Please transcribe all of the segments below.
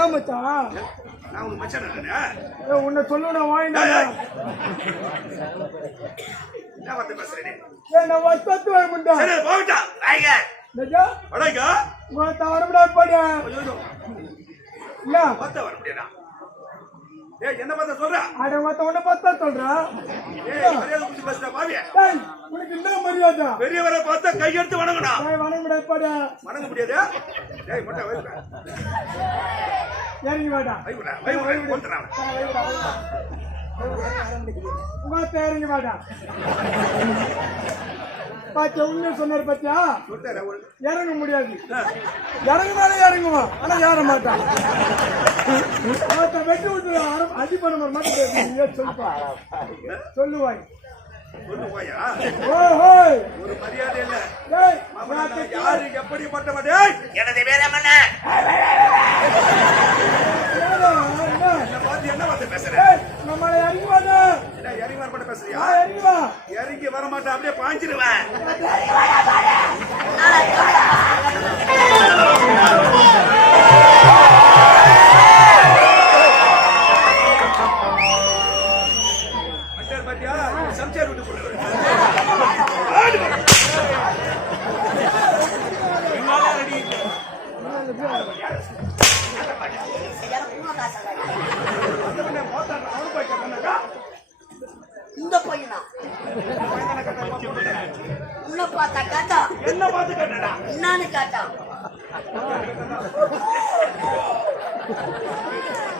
அதான் மச்சான் நான் உனக்கு மச்சான். ஏய், உன்னை சொல்லணும் வாங்கினா என்ன வார்த்தை? ஏய் நான் வசத்து வர முடியும் சரி, போகட்டும். வாங்க. நிஜா வணங்க. உன் வரக்கூடாது பாடு ஐயோ, இல்ல வார்த்தை வர முடியாதா? ஏய், என்ன பார்த்தா சொல்ற? அட மத்த உன்னை பார்த்தா சொல்றேன் ஏய், மரியாதை குடிச்சு பேசுற பாவி. டேய் உனக்கு என்ன மரியாதை பெரியவரை பார்த்தா கையெடுத்து வணங்கணும் டேய் வணங்க முடியாது பாடு வணங்க முடியாது ஏய் மொட்டை வைப்ப இறங்கி வாடா. வைப்படா வைப்படா கொண்டுறான் உங்க இறங்கி வாடா. பாத்தியா உண்மை சொன்னார் பாத்தியா? இறங்க முடியாது. இறங்குனாலே இறங்குவான். ஆனா ஏற மாட்டான். வெட்டி விட்டு அடி பண்ண மட்டும் பேசுறீங்க சொல்லுப்பா. சொல்லுவாய். சொல்லு போயா? ஓஹோய் ஒரு மரியாதை இல்ல டேய் மாமனா, நான் நான் யாரு எப்படிப்பட்டவன் டேய் எனது பேரமன்ன என்ன பார்த்து என்ன வார்த்தை பேசுற நம்மளை இறங்கி வாடா என்ன இறங்கி வர மாட்டே பேசுறியா? இறங்கி வா. இறங்கி வர மாட்டேன் அப்படியே பாஞ்சிருவேன்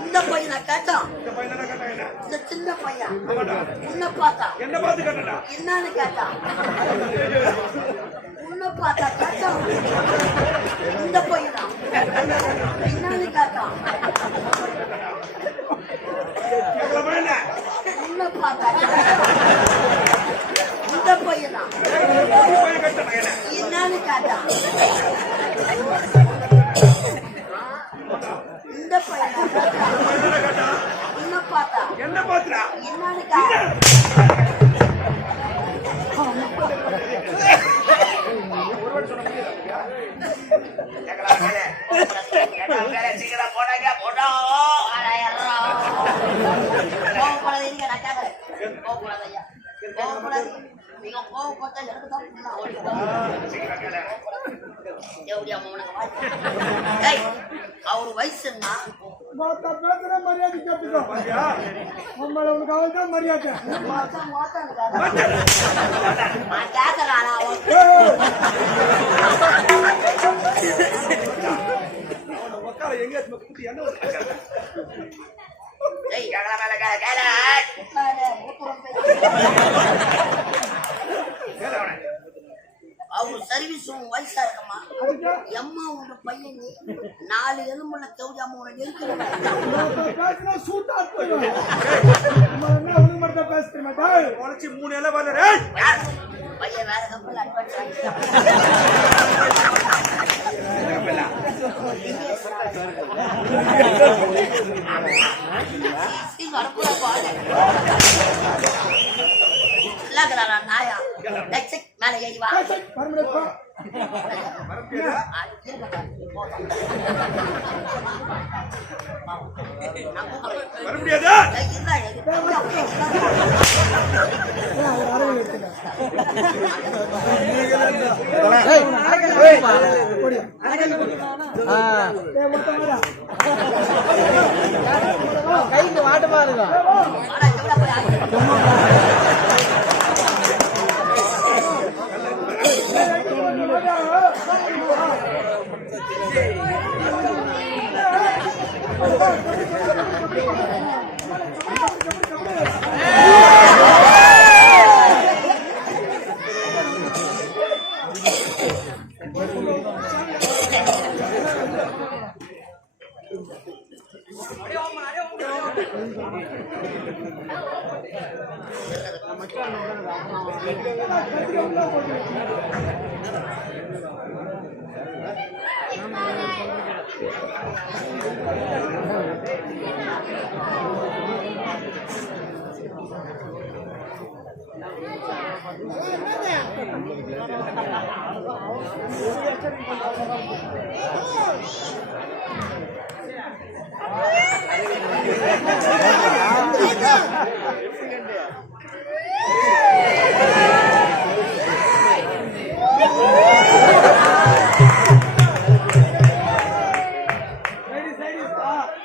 இந்த பையனா காட்டா இந்த கேட்டா சின்ன பையன். உன்னை பார்த்தா என்ன பார்த்து கேட்டடா என்னான்னு கேட்டா உன்னை பார்த்தா காட்டா இந்த பையனா? என்னான்னு காட்டா உன்னை பார்த்தா காட்டா இந்த பையனா? என்னான்னு காட்டா இந்த பையனா. என்ன பார்த்தா என்ன பார்த்துடா என்னான்னு காட்டா சீக்கிரம் போடாங்க போடா கோவப்படாத இருங்க நான் கேட்கறேன் கோவப்படாத ஐயா கோவப்படாதீங்க நீங்க கோவப்பட்டா எனக்கு தான் புண்ணா ஓடிடும் எப்படியா உனக்கு வாய் பேசுற மரியாதை கேட்டுக்கோ உனக்கு அவள் தான் மரியாதை மாத்தா கேட்கறானா அவன் ஏய், அவன உக்கால எங்க குட்டி என்ன ஒரு பேசுற? ஏய் கேட்கல மேல கேள கேள மூத்திரம் பேசு கேளு அவனை. அவர் சர்வீஸ் வயசா இருக்கமா அதுக்கு எம்மா உங்க பையன் நீ நாலு எலும்புல தேவையா மூணு நெருக்கிறவன் மொத்த பேசினா சூட்டா போயிடும் நம்ம என்ன உனக்கு மட்டும் தான் பேச தெரியுமா டேய் உழைச்சி மூணு இலை வரல பையன் வேற கப்பல் அட்வான்ஸ் நாயா? மேல ஏறி வா வர முடியாதா? ஆ, இருக்கடா, நீ Ladies, ladies, stop.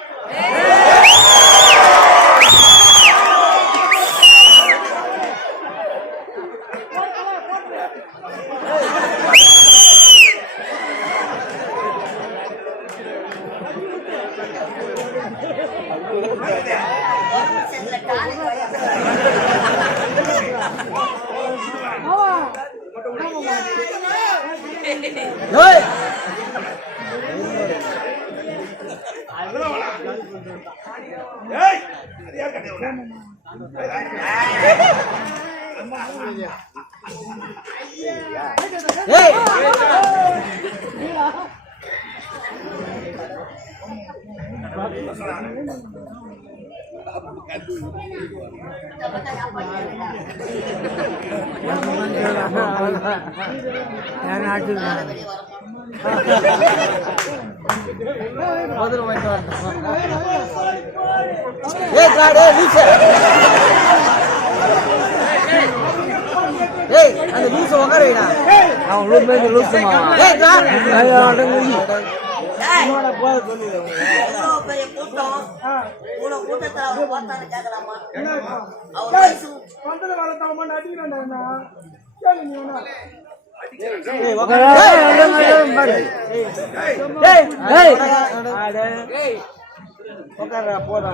இந்த பக்கம் என் பையன் இல்லைடா. நாலு வெளியே வரணும். ஏய் அந்த லூச உட்கார வைடா அவன் லூஸ் மேல லூசுமா ஏய் டா ஐயோ. அடங்கு ஏய், இவ்வளவு பெரிய கூட்டம் இவ்வளவு கூட்டத்துல அவர் பார்த்தான்னு கேட்கலாமா அவர் வயசு பந்தல வர தவமான அடிக்கிறான்டா என்ன கேளு நீ வேணா ஏய் உட்கார ஏய் பாரு ஏய் ஏய் அட உட்கார போடா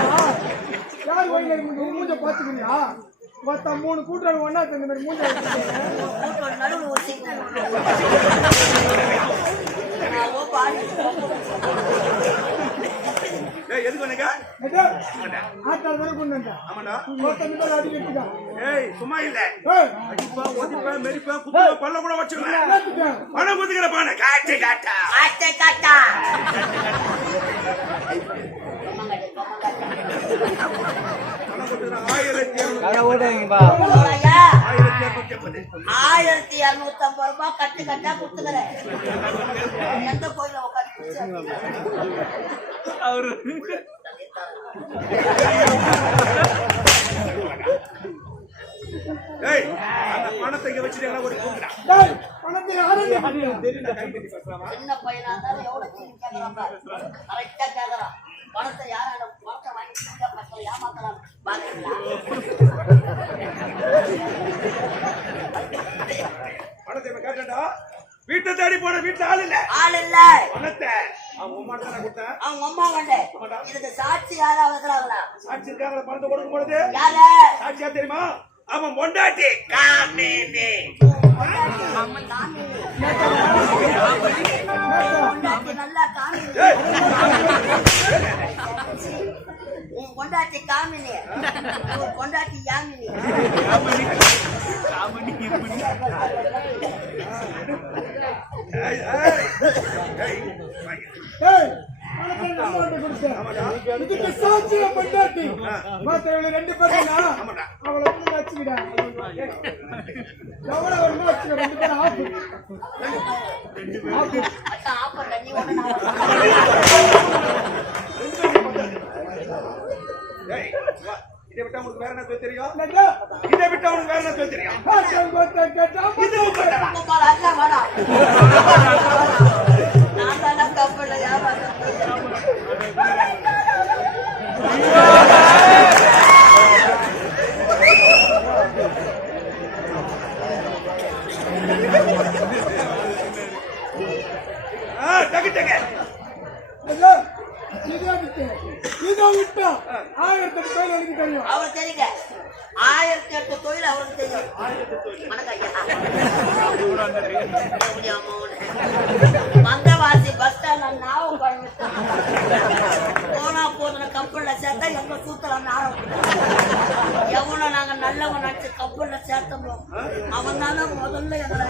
யார் வயல மூஞ்ச மூணு கூட்டுறாங்க ஒன்னா இந்த மாதிரி மூஞ்ச சும்மா இல்ல. ஏய். அடிப்பேன் ஒதிப்பேன் மெரிப்பேன் குத்துவேன் பல்ல கூட என்னத்துக்கு பணம் குத்துக்கிற பானை. காட்டா காட்டா. குத்துக்கிற ஆயிரத்தி இரநூத்தி ஐம்பது ரூபாய் கட்டு கட்டா கொடுத்துக்கிறேன். எந்த கோயில உட்காந்து ஏய் அந்த பணத்தை இங்க வச்சுட்டு எல்லாம் ஒரு கூப்பிடா டேய் பணத்தை யாரும் சின்ன பையனா இருந்தாலும் எவ்வளவு சீன் கேட்கறான் கரெக்டா கேட்கறான் பணத்தை யாரும் பணத்தை வாங்கி கொடுத்தா பசங்க ஏமாத்தலாம். பாக்குறீங்களா பணத்தை இவன் கேட்டா வீட்டை தேடி போன வீட்டுல ஆள் இல்ல. ஆள் இல்ல. பணத்தை அவன் உமா தானே கொடுத்தேன். அவங்க அம்மா வண்ட. இதுக்கு சாட்சி யாராவது இருக்கிறாங்களா? சாட்சி இருக்காங்க பணத்தை கொடுக்கும் பொழுது? யாரு? சாட்சியா தெரியுமா? அவன் பொண்டாட்டி காமினி உன் பொண்டாட்டி காமினி உன் பொண்டாட்டி யாமினி ரெண்டு பேரும் வச்சுக்கிடா. எவ்வளவு வருமோ வச்சுக்க ரெண்டு பேரும் ஆஃப். இதை விட்டா உனக்கு வேற என்ன தொழில் தெரியும்? இதை விட்டா உனக்கு வேற என்ன தொழில் தெரியும்? வாடா நான் தான் கப்பல வியாபாரம் விட்டேங்க ஆயிரத்தி தொழில் எனக்கு தெரியும் அவர் தெரியுங்க. ஆயிரத்தி எட்டு தொழில் அவருக்கு தெரியும். மந்தவாசி பஸ் ஸ்டாண்ட் நாவ போனா போதுன கப்பல்ல சேர்த்தா எங்க சூத்தலாம் ஆரம்பிக்கும் எவனோ நாங்க நல்லவன் நினைச்சு கப்பல்ல சேர்த்தோம் அவன் தானே முதல்ல எங்களை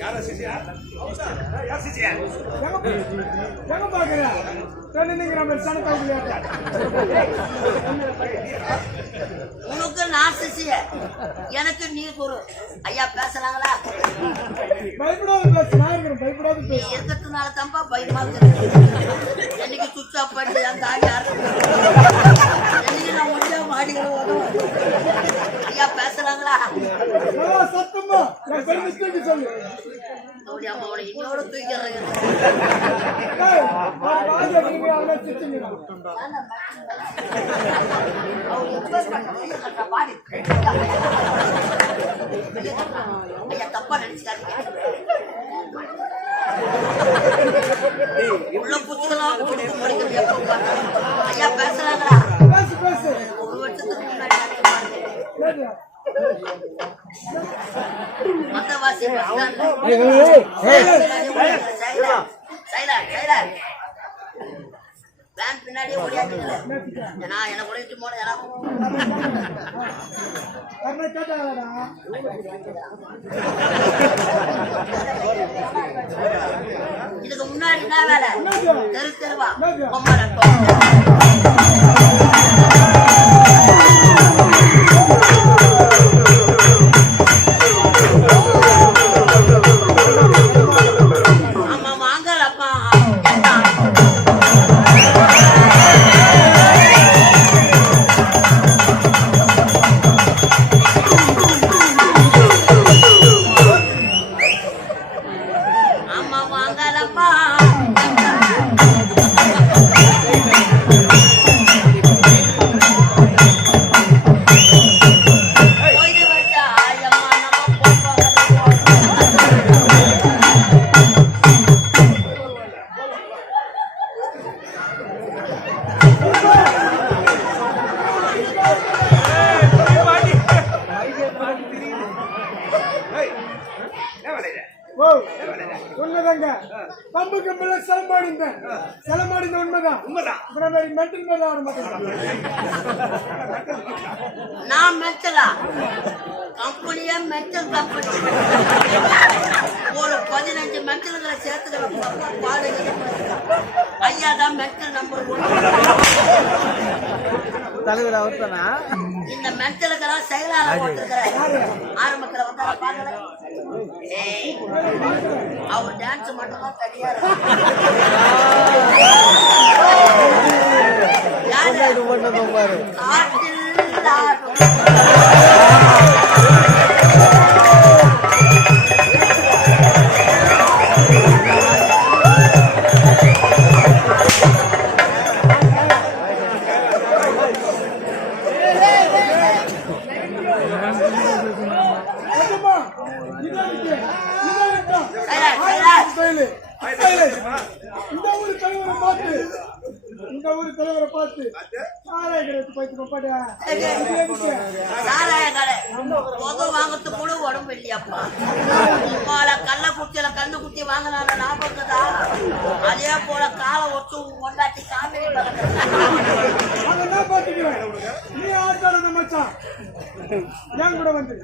யாரா சிசியா யார் சிசியா எங்க பாக்குற தென்னிங்கிற மாதிரி சனக்கா விளையாட்டு உனக்கு நான் சிசிய எனக்கு நீ குரு. ஐயா பேசுறாங்களா? பயப்படாத பேசு. நான் இருக்கிறேன். பயப்படாத நீ பேசு. இருக்கிறதுனால தான்ப்பா பயமா இருக்குது. என்னைக்கு சுவிட்ச் ஆஃப் பண்ணி அந்த ஆடி யாரும் என்னைக்கு நான் முடியாம மாடிகளை ஐயா பேசுறாங்களா சத்தமா இன்னோட. ஐயா தப்பா நினைச்சுக்காதீங்க உள்ள புத்தகம் கொடுத்து முடிக்கிறது எப்போ பார்த்தாலும். ஐயா பேசுறாங்களா பேசு பேசு ஒரு வருஷத்துக்கு முன்னாடி பின்னாடியே ஓடியாந்துக்கல ஏன்னா என்ன ஓடிட்டு போன ஏன்னா இதுக்கு முன்னாடி தான் வேலை? தெரு தெருவா. நான் மெச்சலா கம்பெனியே மெச்சல் கம்பெனி. ஒரு பதினஞ்சு மெச்சல்களை சேர்த்துக்கிற பாடு ஐயா தான் மெச்சல் நம்பர் ஒன்று தலைவர் அவர்தானா இந்த மெச்சலுக்கெல்லாம் செயலாளர் போட்டிருக்கிறேன் ஆரம்பத்தில் வந்தால பார்க்கல அவர் டான்ஸ் மட்டும் தான் தனியா இருக்கும் பாரு வாங்கினால ஞாபகம் இருக்குதா? அதே போல காலை ஒட்டு கொண்டாட்டி காமெடி நீ ஆட்டாட மச்சான்? என் கூட வந்து?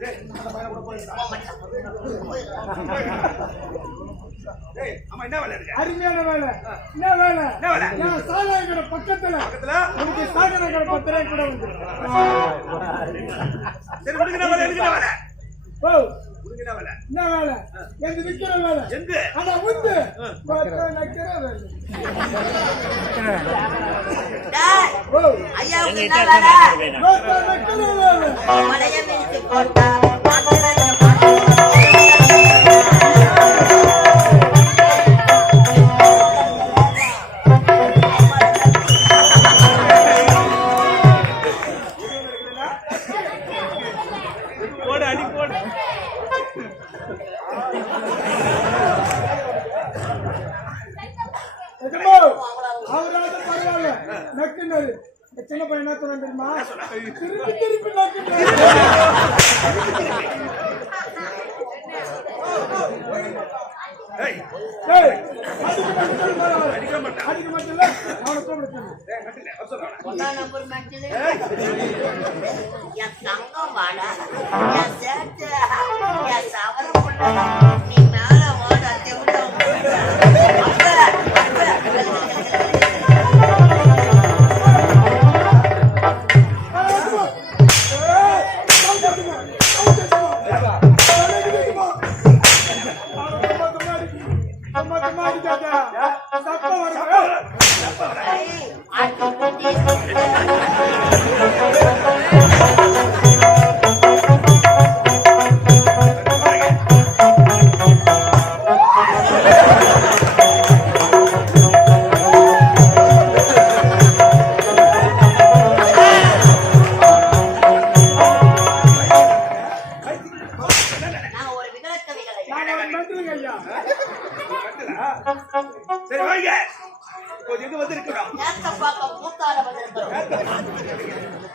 ஏய், ஆமா என்ன வேலை இருக்கு? அருமையான வேலை. என்ன வேலை? என்ன வேலை? நான் கடை பக்கத்துல. பக்கத்துல? உனக்கு சாகர கடை பத்திரே கூட வந்து. சரி என்ன வேலை? ஓ என்ன வேலை? எங்க விக்கிற வேலை? எங்க? ஆனா உண்டு. நக்கிற வேலை. டேய், ஓ. ஐயாவுக்கு என்ன வேலை? நக்கிற வேலை. தங்கம் வாடா ಗಮ್ಮತ್ತು ಮಾಡಿದಾಗ ಸಪ್ಪವರ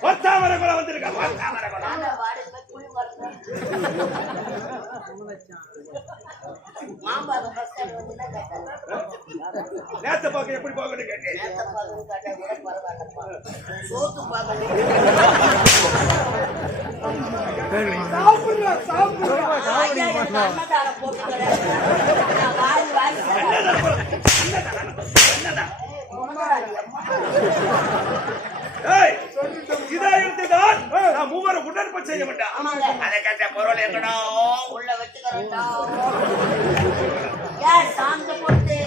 ஒத்தாமரை கூட வந்திருக்க ஒத்தாமரை கூட நேத்த எப்படி போகணும் கேட்டேன் இதா இருந்துதான் நான் மூவரும் உடற்பயிற்சி செய்ய மாட்டேன். அதை கேட்ட பொருள் எங்கடா? உள்ள வச்சுக்கிறேன் சாந்த போட்டு.